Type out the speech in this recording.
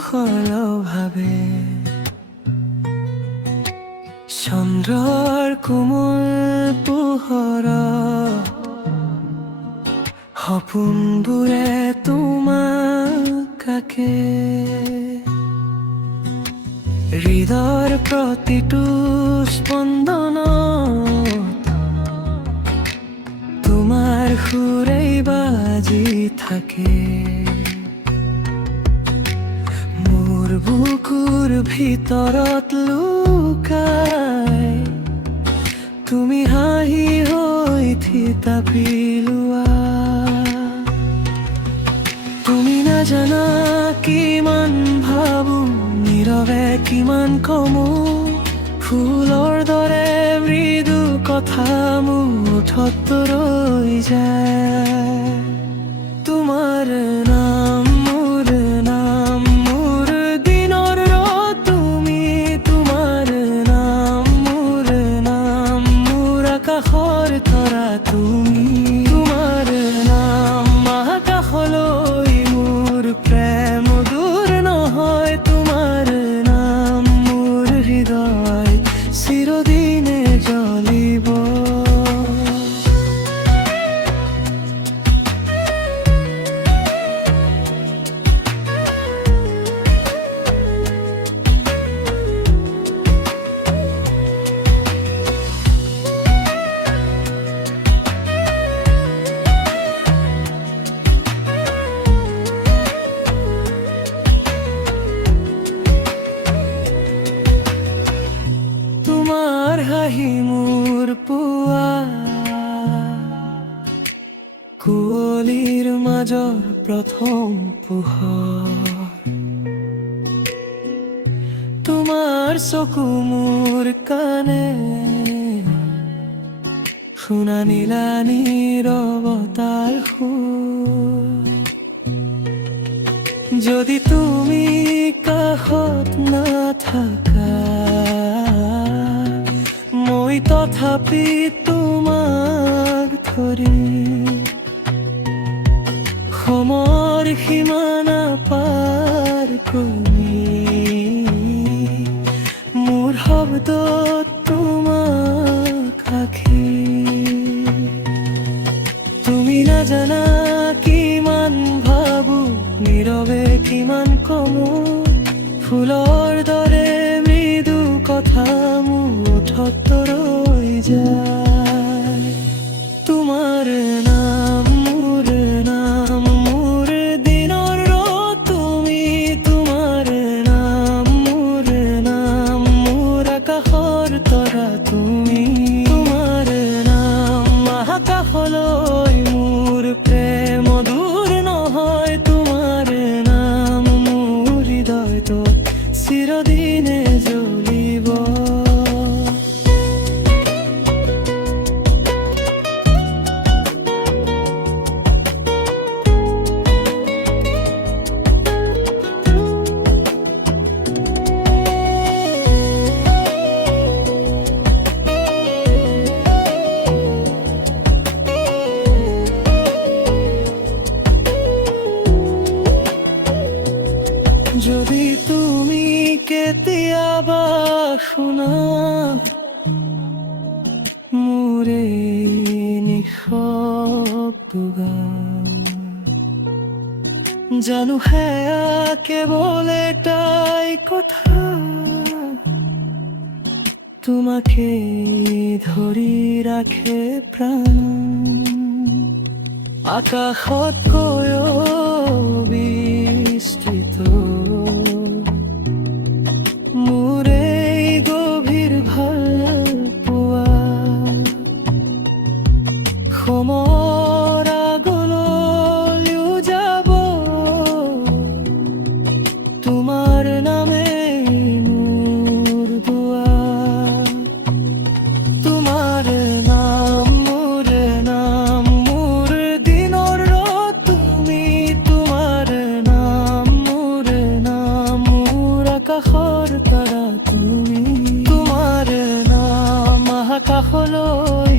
কুশল ভাবে চন্দ্ৰৰ কোমল পোহৰ সপোনবোৰে তোমাক কাকে হৃদয়ৰ প্ৰতিটো স্পন্দন তোমাৰ সুৰেই বাজি থাকে মোৰ বুকুৰ ভিতৰত লুকাই তুমি হাঁহি হৈ থিতাপি লোৱা তুমি নাজানা কিমান ভাবো নীৰৱে কিমান কমো ফুলৰ দৰে মৃদু কথা মুঠত ৰৈ যায় তোমাৰ নাম মোৰ দিনৰ তুমি তোমাৰ নাম মোৰ আকাশৰ তৰা তুমি তোমাৰ নাম আকাশলৈ মোৰ প্ৰেম দূৰ নহয় তোমাৰ নাম মোৰ হৃদয় চিৰদিনে জ্বলিব তোমাৰ হাঁহি মোৰ পুৱা কুঁৱলীৰ মাজৰ প্ৰথম পোহৰ তোমাৰ চকু মোৰ কাণে শুনা নীলা নীৰৱতাৰ সুৰ যদি তুমি কাষত নাথাকা মই তথাপি তোমাক ধৰি সময় সীমানা পাৰ কৰি মোৰ শব্দত তোমাক আঁকি তুমি নাজানা কিমান ভাবো নীৰৱে কিমান কমো ফুলৰ দৰে মৃদু কথা মুঠত ৰৈ যায় তোমাৰ নাম মোৰ দিনৰ তুমি তোমাৰ নাম মোৰ আকাশৰ তৰা তুমি তোমাৰ নাম আকাশলৈ মোৰ প্ৰেম দূৰ নহয় তোমাৰ নাম মোৰ হৃদয়ত চিৰদিনে জ্বলিব যদি তুমি কেতিয়াবা শুনা মোৰে নিঃশব্দ গান জানো সেয়া কেৱল এটাই কথা তোমাকে ধৰি ৰাখে প্ৰাণ আকাশতকৈও বিস্তৃত মোৰে গভীৰ ভাল পোৱা সময় আগলৈও যাব তোমাৰ নামে মোৰ দুৱাৰ তোমাৰ নাম মোৰ দিনৰ তুমি তোমাৰ নাম মোৰ আকাশৰ তৰা তুমি তোমাৰ নাম আকাশলৈ